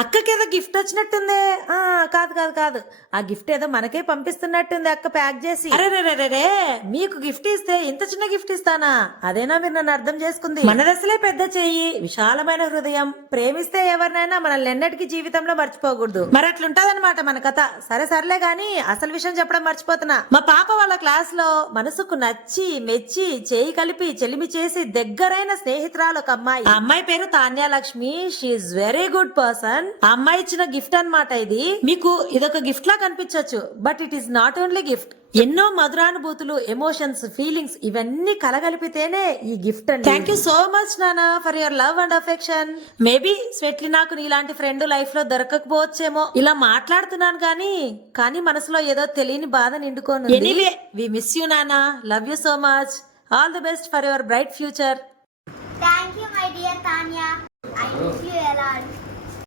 అక్కకి ఏదో గిఫ్ట్ వచ్చినట్టుంది. కాదు కాదు కాదు, ఆ గిఫ్ట్ ఏదో మనకే పంపిస్తున్నట్టుంది అక్క ప్యాక్ చేసి. అరే మీకు గిఫ్ట్ ఇస్తే ఇంత చిన్న గిఫ్ట్ ఇస్తానా? అదేనా మీరు నన్ను అర్థం చేసుకుంది? మన దశలే పెద్ద చెయ్యి, విశాలమైన హృదయం, ప్రేమిస్తే ఎవరినైనా మనల్ని ఎన్నటికీ జీవితంలో మర్చిపోకూడదు. మరి అట్లుంటదనమాట మన కథ. సర్లే గాని అసలు విషయం చెప్పడం మర్చిపోతున్నా. మా పాప వాళ్ళ క్లాస్ లో మనసుకు నచ్చి మెచ్చి చేయి కలిపి చెలిమి చేసి దగ్గరైన స్నేహితురాలు ఒక అమ్మాయి. ఆ అమ్మాయి పేరు Tanyalakshmi. She very good person. ఆ అమ్మాయి ఇచ్చిన గిఫ్ట్ అన్నమాట ఇది. మీకు ఇదొక గిఫ్ట్ లా కనిపించవచ్చు, but it is not only gift. ఎన్నో మధురానుభూతులు, ఎమోషన్స్, ఫీలింగ్స్ ఇవన్నీ కలగలిపితేనే ఈ గిఫ్ట్ అండి. థ్యాంక్ యూ సో మచ్ నానా for your love and affection. Maybe స్వెట్లీ నాకు నీలాంటి ఫ్రెండ్ లైఫ్ లో దొరకకపోవచ్చేమో. ఇలా మాట్లాడుతున్నాను కానీ మనసులో ఏదో తెలియని బాధ నిండుకోను. ఎనీవే వి మిస్ యూ నానా, love you so much, all the best for your bright future. Thank you, my dear Tanya. I miss you a lot.